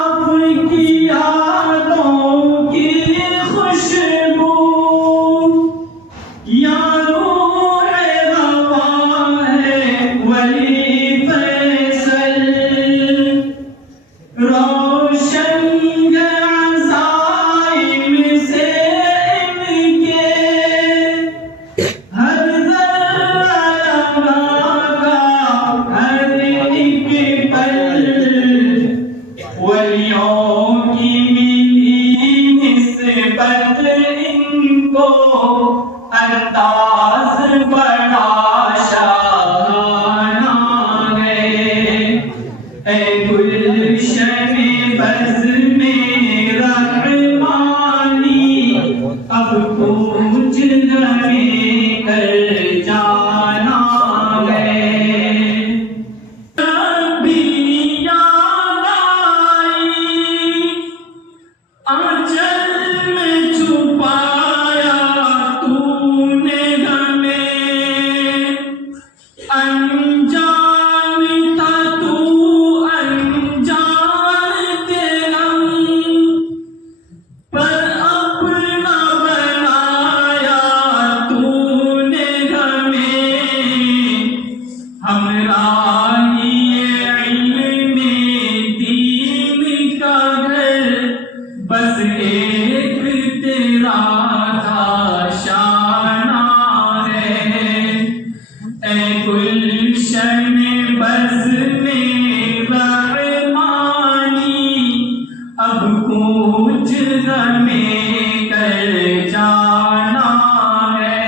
आपकी यादों की खुशबू यारों है रवा है वली फैसल रोशन अज़ाइम से इनके हर ज़र्रा का हर एक पल वलियों की मिली निस्बत इनको अंदाज बड़ा शाहाना है। ऐ गुलशन बज़ में रहमानी अब पूछ हमें कर जाना है। आंचल में छुपाया तूने हमें अनजान था तू अनजान थे हम पर अपना बनाया तूने हमें हमराही इल्म दीन का घर बस एक तेरा शाना है। ऐ गुलशन बज़ में रहमानी अब कुछ हमें कर जाना है।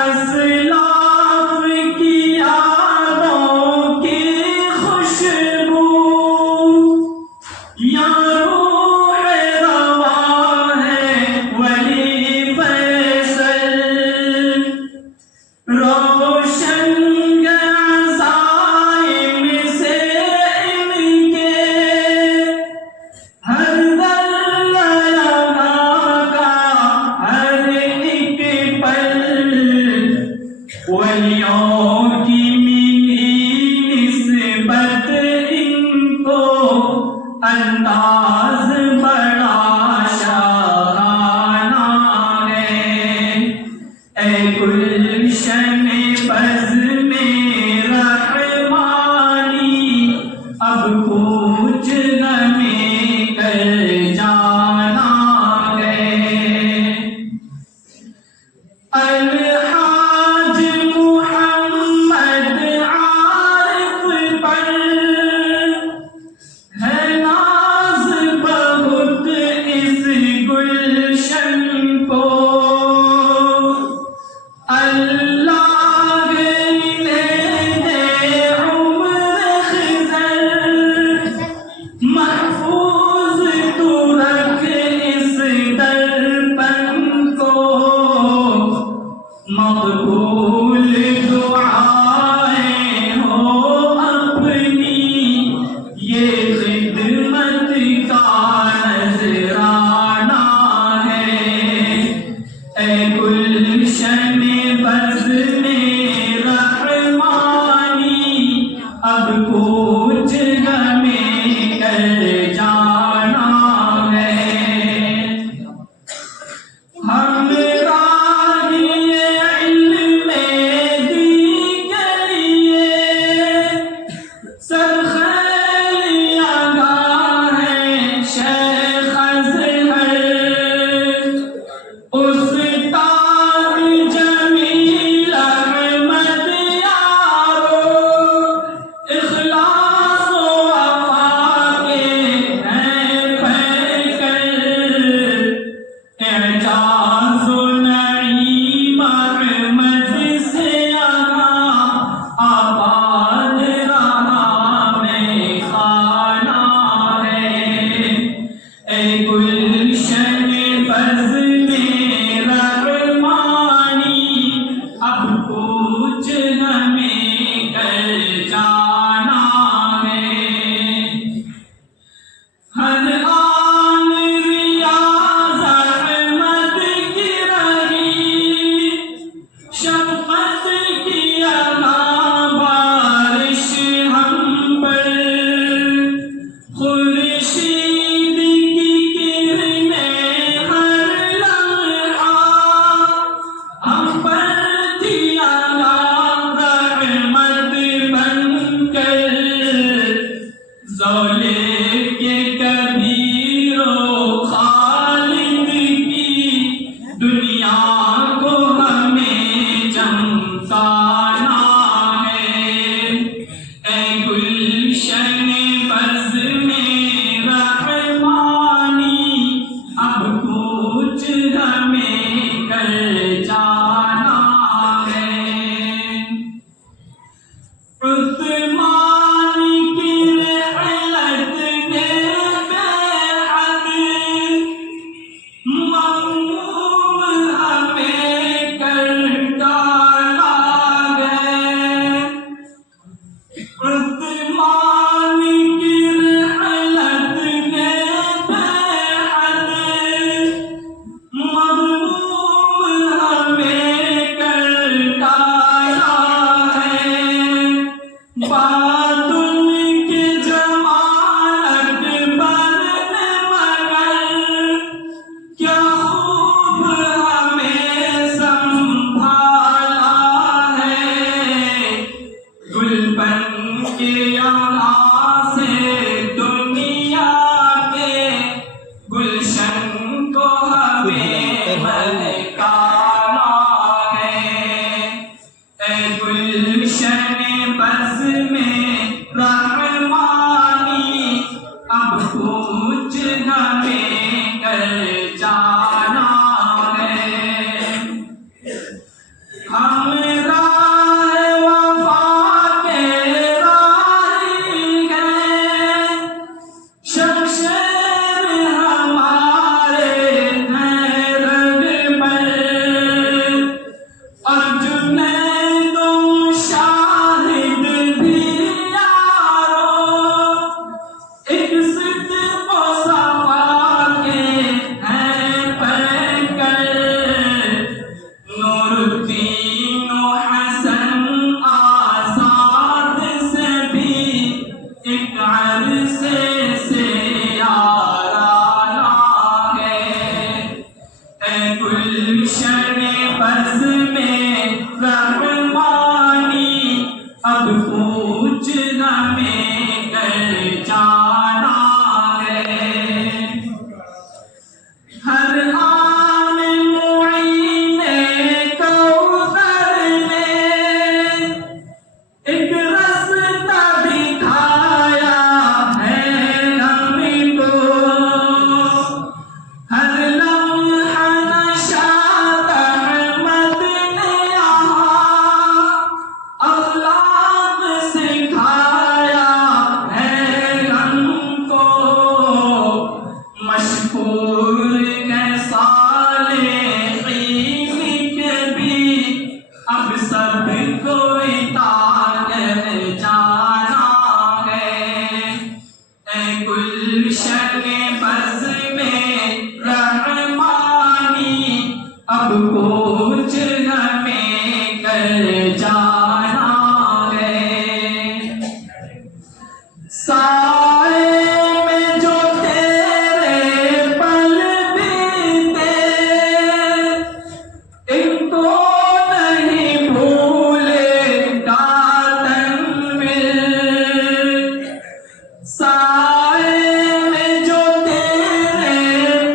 असलाफ की यादों की खुशबू यारों है रवा है वली फैसल रोशन अज़ाइम से इनके हर ज़र्रा का हर एक पल वलियों की मिली निस्बत इनको अंदाज बड़ा शाहाना है। ऐ गुलशन बज़ में रहमानी अब कुछ हमें कर जाना है। अलहाज मुहम्मद आरिफ पर है नाज बहुत इस गुलशन को अल्लाह इन्हें दे उम्र खिज़र महफूज तू रख इस दर्पण को मक़बूल दुआएं हो अपनी ये खिदमत का नजराना है। ऐ गुलशन बज़ में रहमानी अब कुछ हमें कर जाना है। हमराही इल्म दी के लिए सरख़ैल आगाह है शेख अज़हर उस्ताद जमील अहमद यारो ज़ौले के कबीरो खालिद की दुनिया को हमें चमकाना है। ए गुलशन बज़ में रहमानी अब कुछ हमें कर जाना है। उस्मान की रहलत ने बेहद ममनून हमें कर डाला है। उस्मान की रहलत ने बेहद ममनून हमें कर डाला है। बातुन की जमानत बरने मगर क्या खूब हमें संभाला है। गुलबन के आला से दुनिया के गुलशन को हमें महकाना है। ए गुलशन बज़ में रहमानी अब कुछ हमें कर जाना है। हम राह वफा के राही हैं, शमशेर हमारे हैं रग पर। अर्जुन तुम शाहिद भी यारो, एक सिद्दीक़ सफ़ा के हैं पैकर। नूरुद्दीन हसन आज़ाद से भी एक अरसे से याराना है। ए गुलशन बज़ में रहमानी अब कुछ हमें कर जाना है। हर आन मुईने कौसर ने एक रास्ता दिखाया है हमको। हर लम्हा नशात अहमद ने यहाँ अखलाक सिखाया है हमको। मशहूर है सालेहीन के भी अब सबको इताअत जाना है। ए गुलशन बज़ में रहमानी अब कुछ हमें कर जाना है। साए में जो तेरे पल बीते इनको नहीं भूलेगा तन्वीर। साए में जो तेरे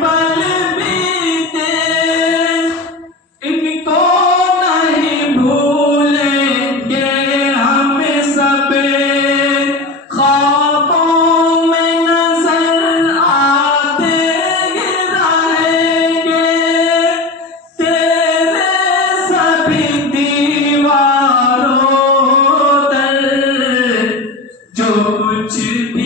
पल बीते इनको नहीं भूलेंगे हम सब। ख्वाबों में नजर आते रहेंगे तेरे सभी दीवारों दर। जो कुछ भी